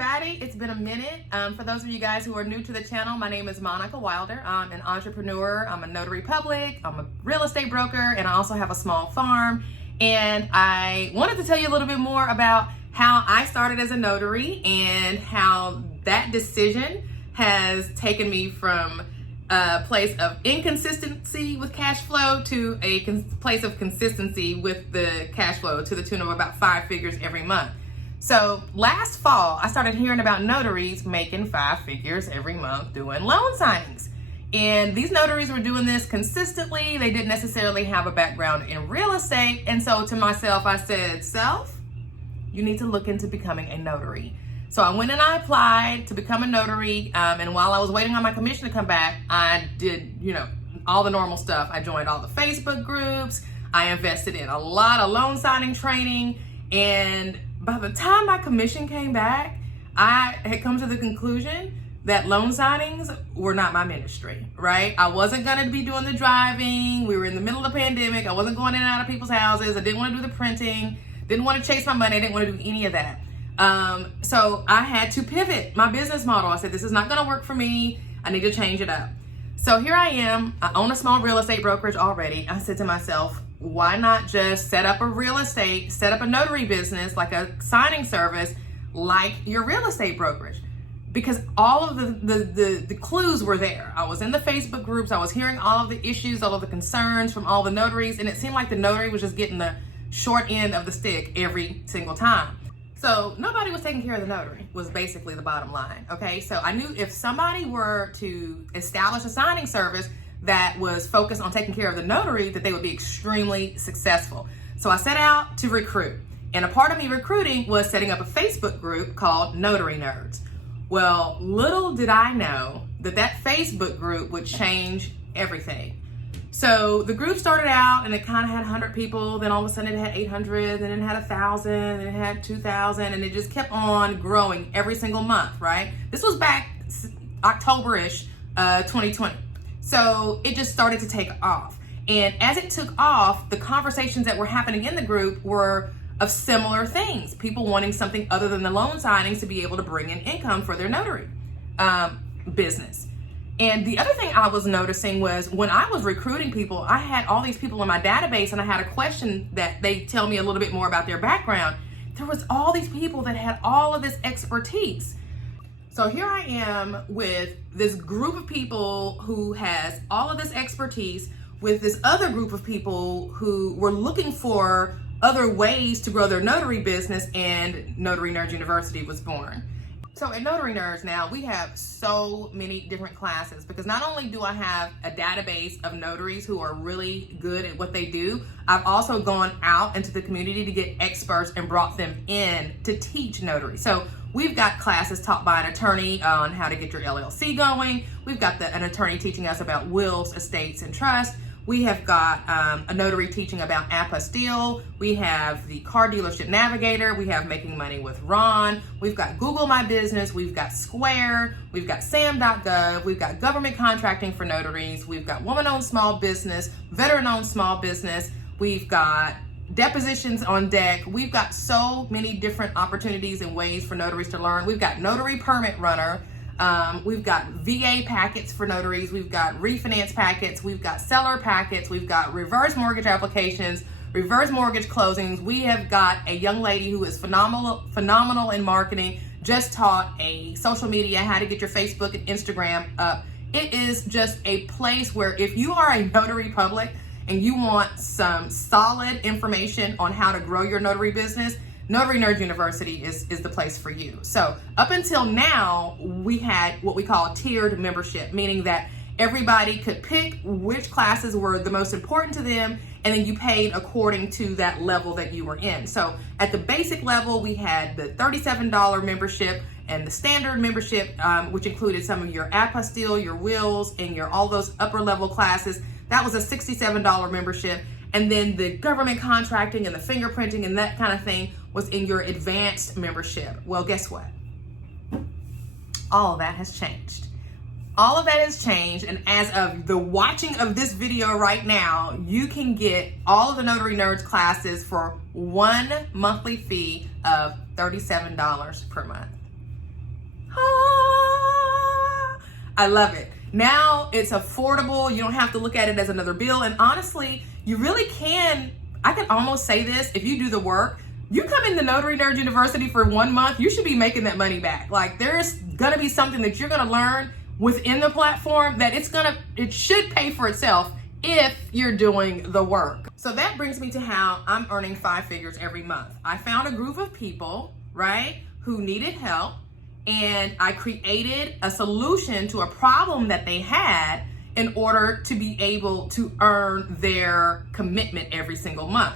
everybody. It's been a minute. For those of you guys who are new to the channel, my name is Monica Wilder. I'm an entrepreneur. I'm a notary public. I'm a real estate broker, and I also have a small farm. And I wanted to tell you a little bit more about how I started as a notary and how that decision has taken me from a place of inconsistency with cash flow to a place of consistency with the cash flow to the tune of about 5 figures every month. So last fall, I started hearing about notaries making 5 figures every month doing loan signings. And these notaries were doing this consistently. They didn't necessarily have a background in real estate. And so to myself, I said, self, you need to look into becoming a notary. So I went and I applied to become a notary. And while I was waiting on my commission to come back, I did, all the normal stuff. I joined all the Facebook groups. I invested in a lot of loan signing training. And by the time my commission came back, I had come to the conclusion that loan signings were not my ministry, right? I wasn't gonna be doing the driving. We were in the middle of the pandemic. I wasn't going in and out of people's houses. I didn't wanna do the printing, didn't wanna chase my money. I didn't wanna do any of that. So I had to pivot my business model. I said, this is not gonna work for me. I need to change it up. So here I am. I own a small real estate brokerage already. I said to myself, why not just set up a notary business, like a signing service, like your real estate brokerage? Because all of the clues were there. I was in the Facebook groups. I was hearing all of the issues, all of the concerns from all the notaries. And it seemed like the notary was just getting the short end of the stick every single time. So nobody was taking care of the notary was basically the bottom line. Okay, so I knew if somebody were to establish a signing service that was focused on taking care of the notary, that they would be extremely successful. So I set out to recruit. And a part of me recruiting was setting up a Facebook group called Notary Nerds. Well, little did I know that that Facebook group would change everything. So the group started out and it kind of had 100 people, then all of a sudden it had 800, then it had 1,000, and it had 2,000, and it just kept on growing every single month, right? This was back October-ish, 2020. So it just started to take off. And as it took off, the conversations that were happening in the group were of similar things. People wanting something other than the loan signings to be able to bring in income for their notary business. And the other thing I was noticing was when I was recruiting people, I had all these people in my database and I had a question that they tell me a little bit more about their background. There was all these people that had all of this expertise. So here I am with this group of people who has all of this expertise with this other group of people who were looking for other ways to grow their notary business, and Notary Nerds University was born. So at Notary Nerds now, we have so many different classes because not only do I have a database of notaries who are really good at what they do, I've also gone out into the community to get experts and brought them in to teach notary. So we've got classes taught by an attorney on how to get your LLC going. We've got an attorney teaching us about wills, estates, and trust. We have got a notary teaching about apostille. We have the car dealership navigator. We have making money with Ron. We've got Google My Business. We've got Square. We've got sam.gov. We've got government contracting for notaries. We've got woman-owned small business, veteran-owned small business. We've got depositions on deck. We've got so many different opportunities and ways for notaries to learn. We've got notary permit runner. We've got VA packets for notaries. We've got refinance packets. We've got seller packets. We've got reverse mortgage applications, reverse mortgage closings. We have got a young lady who is phenomenal in marketing, just taught a social media, how to get your Facebook and Instagram up. It is just a place where if you are a notary public and you want some solid information on how to grow your notary business, Notary Nerds University is the place for you. So up until now, we had what we call tiered membership, meaning that everybody could pick which classes were the most important to them, and then you paid according to that level that you were in. So at the basic level, we had the $37 membership and the standard membership, which included some of your apostille, your wills, and all those upper level classes. That was a $67 membership. And then the government contracting and the fingerprinting and that kind of thing was in your advanced membership. Well, guess what? All of that has changed. All of that has changed, and as of the watching of this video right now, you can get all of the Notary Nerds classes for one monthly fee of $37 per month. I love it. Now it's affordable. You don't have to look at it as another bill. And honestly, you really can, I can almost say this, if you do the work, you come into Notary Nerds University for 1 month, you should be making that money back. Like there's gonna be something that you're gonna learn within the platform that it should pay for itself if you're doing the work. So that brings me to how I'm earning 5 figures every month. I found a group of people, right, who needed help, and I created a solution to a problem that they had in order to be able to earn their commitment every single month.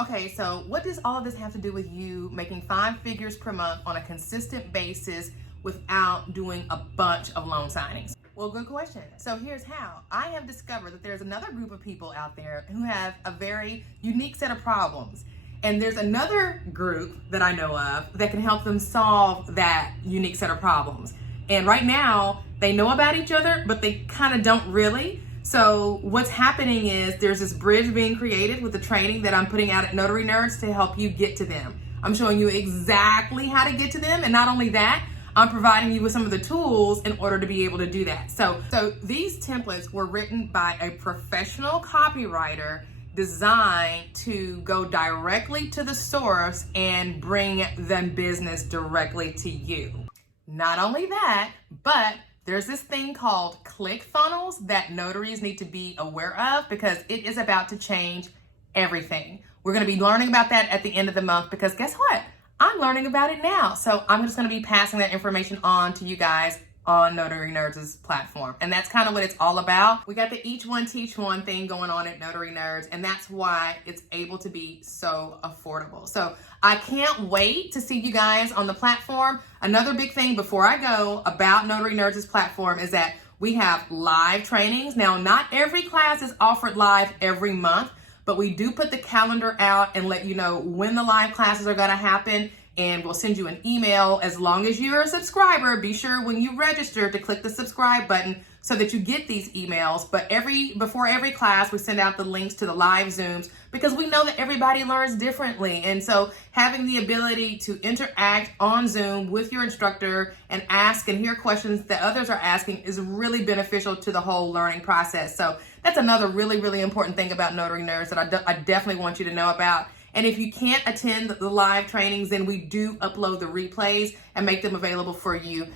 Okay, so what does all of this have to do with you making 5 figures per month on a consistent basis without doing a bunch of loan signings? Well, good question. So here's how. I have discovered that there's another group of people out there who have a very unique set of problems. And there's another group that I know of that can help them solve that unique set of problems. And right now, they know about each other, but they kind of don't really. So what's happening is there's this bridge being created with the training that I'm putting out at Notary Nerds to help you get to them. I'm showing you exactly how to get to them. And not only that, I'm providing you with some of the tools in order to be able to do that. So these templates were written by a professional copywriter designed to go directly to the source and bring them business directly to you. Not only that, but there's this thing called ClickFunnels that notaries need to be aware of because it is about to change everything. We're going to be learning about that at the end of the month because guess what? I'm learning about it now. So I'm just going to be passing that information on to you guys on Notary Nerds' platform. And that's kind of what it's all about. We got the each one teach one thing going on at Notary Nerds, and that's why it's able to be so affordable. So I can't wait to see you guys on the platform. Another big thing before I go about Notary Nerds' platform is that we have live trainings. Now, not every class is offered live every month, but we do put the calendar out and let you know when the live classes are going to happen. And we'll send you an email. As long as you're a subscriber, be sure when you register to click the subscribe button so that you get these emails. But before every class, we send out the links to the live Zooms because we know that everybody learns differently. And so having the ability to interact on Zoom with your instructor and ask and hear questions that others are asking is really beneficial to the whole learning process. So that's another really, really important thing about Notary Nerds that I definitely want you to know about. And if you can't attend the live trainings, then we do upload the replays and make them available for you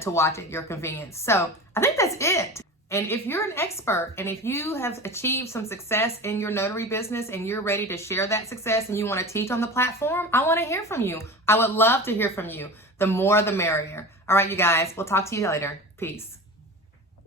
to watch at your convenience. So I think that's it. And if you're an expert and if you have achieved some success in your notary business and you're ready to share that success and you want to teach on the platform, I want to hear from you. I would love to hear from you. The more, the merrier. All right, you guys, we'll talk to you later. Peace.